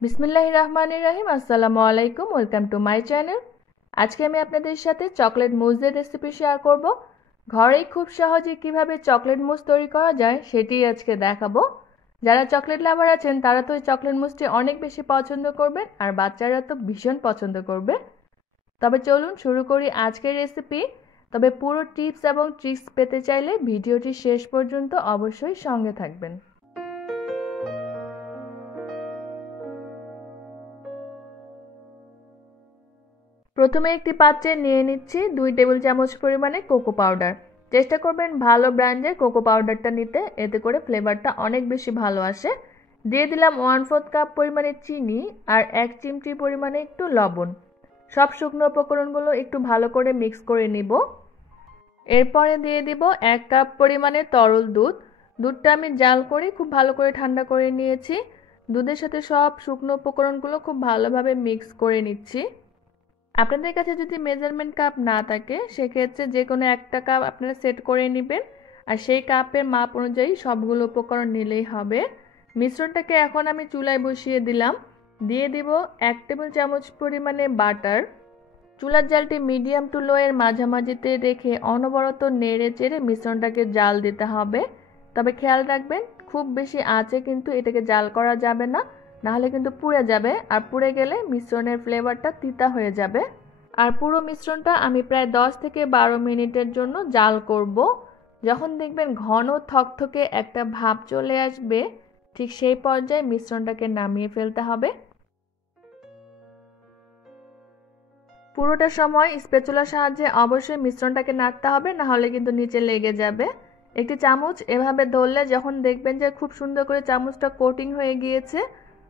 বিসমিল্লাহির রহমানির রহিম। আসসালামু আলাইকুম, ওয়েলকাম টু মাই চ্যানেল। আজকে আমি আপনাদের সাথে চকলেট মুজের রেসিপি শেয়ার করব। ঘরেই খুব সহজে কিভাবে চকলেট মুজ তৈরি করা যায় সেটি আজকে দেখাবো। যারা চকলেট লাভার আছেন তারা তো এই চকলেট মুজটি অনেক বেশি পছন্দ করবেন, আর বাচ্চারা তো ভীষণ পছন্দ করবে। তবে চলুন শুরু করি আজকের রেসিপি। তবে পুরো টিপস এবং ট্রিক্স পেতে চাইলে ভিডিওটি শেষ পর্যন্ত অবশ্যই সঙ্গে থাকবেন। প্রথমে একটি পাত্রে নিয়ে নিচ্ছি 2 টেবিল চামচ পরিমাণে কোকো পাউডার। চেষ্টা করবেন ভালো ব্র্যান্ডের কোকো পাউডারটা নিতে, এতে করে ফ্লেভারটা অনেক বেশি ভালো আসে। দিয়ে দিলাম 1/4 কাপ পরিমাণে চিনি আর 1 চিমটি পরিমাণে একটু লবণ। সব শুকনো উপকরণগুলো একটু ভালো করে মিক্স করে নিব। এরপরে দিয়ে দিব 1 কাপ পরিমাণে তরল দুধ। দুধটা আমি জাল করে খুব ভালো করে ঠান্ডা করে নিয়েছি। দুধের সাথে সব শুকনো উপকরণগুলো খুব ভালোভাবে মিক্স করে নিচ্ছি। আপনাদের কাছে যদি মেজারমেন্ট কাপ না থাকে সেক্ষেত্রে যে কোনো একটা কাপ আপনারা সেট করে নেবেন, আর সেই কাপের মাপ অনুযায়ী সবগুলো উপকরণ নিলেই হবে। মিশ্রণটাকে এখন আমি চুলায় বসিয়ে দিলাম। দিয়ে দিব 1 টেবিল চামচ পরিমাণে বাটার। চুলার জালটি মিডিয়াম টু লো এর মাঝামাঝিতে রেখে অনবরত নেড়ে চেড়ে মিশ্রণটাকে জাল দিতে হবে। তবে খেয়াল রাখবেন খুব বেশি আঁচে কিন্তু এটাকে জাল করা যাবে না, নাহলে কিন্তু পুড়ে যাবে, আর পুড়ে গেলে মিশ্রণের ফ্লেভারটা তিতা হয়ে যাবে। আর পুরো মিশ্রণটা আমি প্রায় 10 থেকে 12 মিনিটের জন্য জাল করব। যখন দেখবেন ঘন থকথকে একটা ভাব চলে আসবে, ঠিক সেই পর্যায়ে মিশ্রণটাকে নামিয়ে ফেলতে হবে। পুরোটা সময় স্প্যাচুলার সাহায্যে অবশ্যই মিশ্রণটাকে নাড়তে হবে, না হলে কিন্তু নিচে লেগে যাবে। একটি চামচ এভাবে ধরলে যখন দেখবেন যে খুব সুন্দর করে চামচটা কোটিং হয়ে গিয়েছে,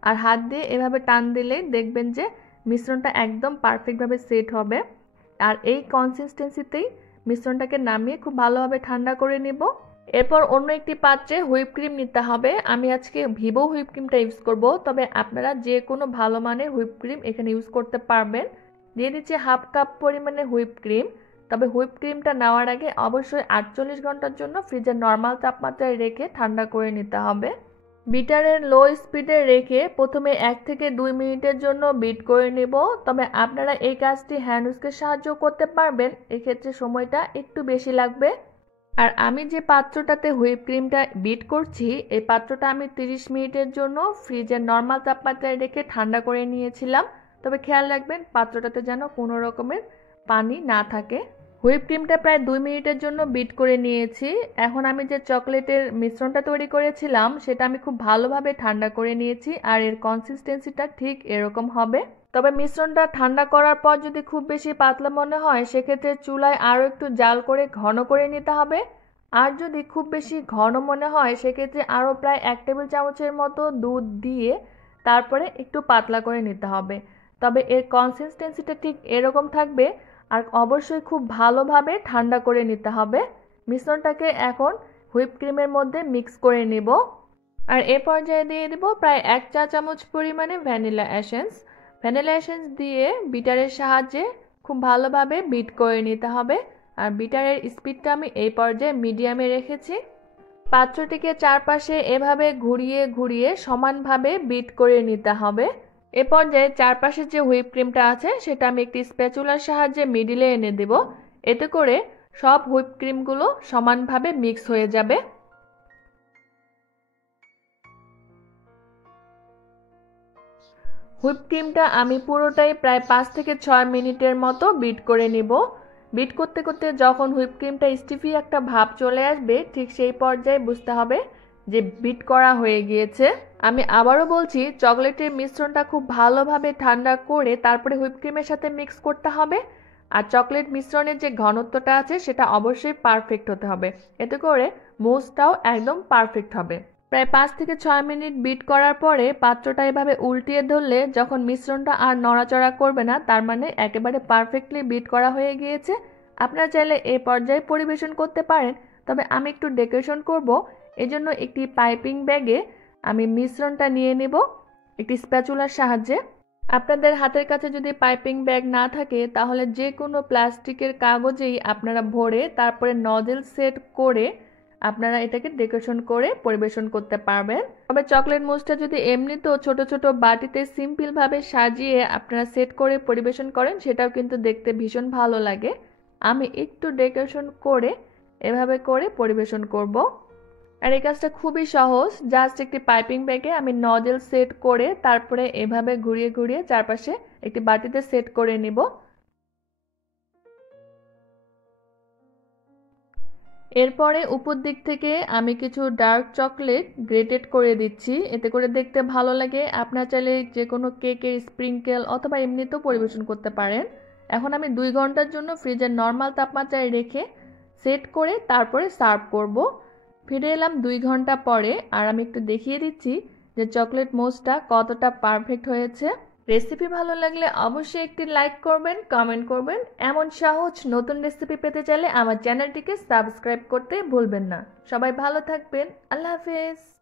আর হাত দিয়ে এভাবে টান দিলেই দেখবেন যে মিশ্রণটা একদম পারফেক্টভাবে সেট হবে। আর এই কনসিস্টেন্সিতেই মিশ্রণটাকে নামিয়ে খুব ভালোভাবে ঠান্ডা করে নিব। এরপর অন্য একটি পাত্রে হুইপ ক্রিম নিতে হবে। আমি আজকে ভিভো হুইপ ক্রিমটা ইউজ করব, তবে আপনারা যে কোনো ভালো মানের হুইপ ক্রিম এখানে ইউজ করতে পারবেন। দিয়ে দিচ্ছি 1/2 কাপ পরিমাণে হুইপ ক্রিম। তবে হুইপ ক্রিমটা নেওয়ার আগে অবশ্যই 48 ঘন্টার জন্য ফ্রিজের নর্মাল তাপমাত্রায় রেখে ঠান্ডা করে নিতে হবে। বিটারের লো স্পিডে রেখে প্রথমে 1 থেকে 2 মিনিটের জন্য বিট করে নেব। তবে আপনারা এই কাজটি হ্যান্ড হুইস্কের সাহায্যেও করতে পারবেন, এক্ষেত্রে সময়টা একটু বেশি লাগবে। আর আমি যে পাত্রটাতে হুইপ ক্রিমটা বিট করছি এই পাত্রটা আমি 30 মিনিটের জন্য ফ্রিজের নর্মাল তাপমাত্রায় রেখে ঠান্ডা করে নিয়েছিলাম। তবে খেয়াল রাখবেন পাত্রটাতে যেন কোনো রকমের পানি না থাকে। হুইপ ক্রিমটা প্রায় 2 মিনিটের জন্য বিট করে নিয়েছি। এখন আমি যে চকলেটের মিশ্রণটা তৈরি করেছিলাম সেটা আমি খুব ভালোভাবে ঠান্ডা করে নিয়েছি, আর এর কনসিস্টেন্সিটা ঠিক এরকম হবে। তবে মিশ্রণটা ঠান্ডা করার পর যদি খুব বেশি পাতলা মনে হয় সেক্ষেত্রে চুলায় আরও একটু জাল করে ঘন করে নিতে হবে। আর যদি খুব বেশি ঘন মনে হয় সেক্ষেত্রে আরও প্রায় 1 টেবিল চামচের মতো দুধ দিয়ে তারপরে একটু পাতলা করে নিতে হবে। তবে এর কনসিস্টেন্সিটা ঠিক এরকম থাকবে, আর অবশ্যই খুব ভালোভাবে ঠান্ডা করে নিতে হবে। মিশ্রণটাকে এখন হুইপ ক্রিমের মধ্যে মিক্স করে নিব। আর এ পর্যায়ে দিয়ে দেব প্রায় 1 চা চামচ পরিমাণে ভ্যানিলা এসেন্স। ভ্যানিলা এসেন্স দিয়ে বিটারের সাহায্যে খুব ভালোভাবে বিট করে নিতে হবে। আর বিটারের স্পিডটা আমি এই পর্যায়ে মিডিয়ামে রেখেছি। পাত্রটিকে চারপাশে এভাবে ঘুরিয়ে ঘুরিয়ে সমানভাবে বিট করে নিতে হবে। এ পর্যায়ে চারপাশে যে হুইপ ক্রিমটা আছে সেটা আমি একটি স্প্যাচুলার সাহায্যে মিডিলে এনে দেব। এতে করে সব হুইপ ক্রিমগুলো সমানভাবে মিক্স হয়ে যাবে। হুইপ ক্রিমটা আমি পুরোটাই প্রায় 5 থেকে 6 মিনিটের মতো বিট করে নিব। বিট করতে করতে যখন হুইপ ক্রিমটা স্টিফি একটা ভাব চলে আসবে ঠিক সেই পর্যায়ে বুঝতে হবে যে বিট করা হয়ে গিয়েছে। আমি আবারও বলছি, চকলেটের মিশ্রণটা খুব ভালোভাবে ঠান্ডা করে তারপরে হুইপ ক্রিমের সাথে মিক্স করতে হবে। আর চকলেট মিশ্রণের যে ঘনত্বটা আছে সেটা অবশ্যই পারফেক্ট হতে হবে, এতে করে মুসটাও একদম পারফেক্ট হবে। প্রায় 5 থেকে 6 মিনিট বিট করার পরে পাত্রটা এভাবে উল্টিয়ে ধরলে যখন মিশ্রণটা আর নড়াচড়া করবে না, তার মানে একেবারে পারফেক্টলি বিট করা হয়ে গিয়েছে। আপনারা চাইলে এই পর্যায়ে পরিবেশন করতে পারেন, তবে আমি একটু ডেকোরেশন করব, এজন্য একটি পাইপিং ব্যাগে আমি মিশ্রণটা নিয়ে নেব একটি স্প্যাচুলার সাহায্যে। আপনাদের হাতের কাছে যদি পাইপিং ব্যাগ না থাকে তাহলে যে কোনো প্লাস্টিকের কাগজেই আপনারা ভরে তারপরে নজেল সেট করে আপনারা এটাকে ডেকোরেশন করে পরিবেশন করতে পারবেন। তবে চকলেট মুসটা যদি এমনিতেও ছোট ছোট বাটিতে সিম্পলভাবে সাজিয়ে আপনারা সেট করে পরিবেশন করেন, সেটাও কিন্তু দেখতে ভীষণ ভালো লাগে। আমি একটু ডেকোরেশন করে এভাবে করে পরিবেশন করব। আর এই কাজটা খুবই সহজ। জাস্ট একটি পাইপিং ব্যাগে আমি নজেল সেট করে তারপরে এভাবে ঘুরিয়ে ঘুরিয়ে চারপাশে একটি বাটিতে সেট করে নিব। এরপরে উপর দিক থেকে আমি কিছু ডার্ক চকলেট গ্রেটেড করে দিচ্ছি, এতে করে দেখতে ভালো লাগে। আপনারা চাইলে যে কোনো কেকের স্প্রিঙ্কেল অথবা এমনিতেও পরিবেশন করতে পারেন। এখন আমি 2 ঘন্টার জন্য ফ্রিজের নর্মাল তাপমাত্রায় রেখে সেট করে তারপরে সার্ভ করব। ফিরে এলাম 2 ঘন্টা পরে, আর আমি একটু দেখিয়ে দিচ্ছি যে চকলেট মুসটা কতটা পারফেক্ট হয়েছে। রেসিপি ভালো লাগলে অবশ্যই একটি লাইক করবেন, কমেন্ট করবেন। এমন সহজ নতুন রেসিপি পেতে চাইলে আমার চ্যানেলটিকে সাবস্ক্রাইব করতে ভুলবেন না। সবাই ভালো থাকবেন। আল্লাহ হাফেজ।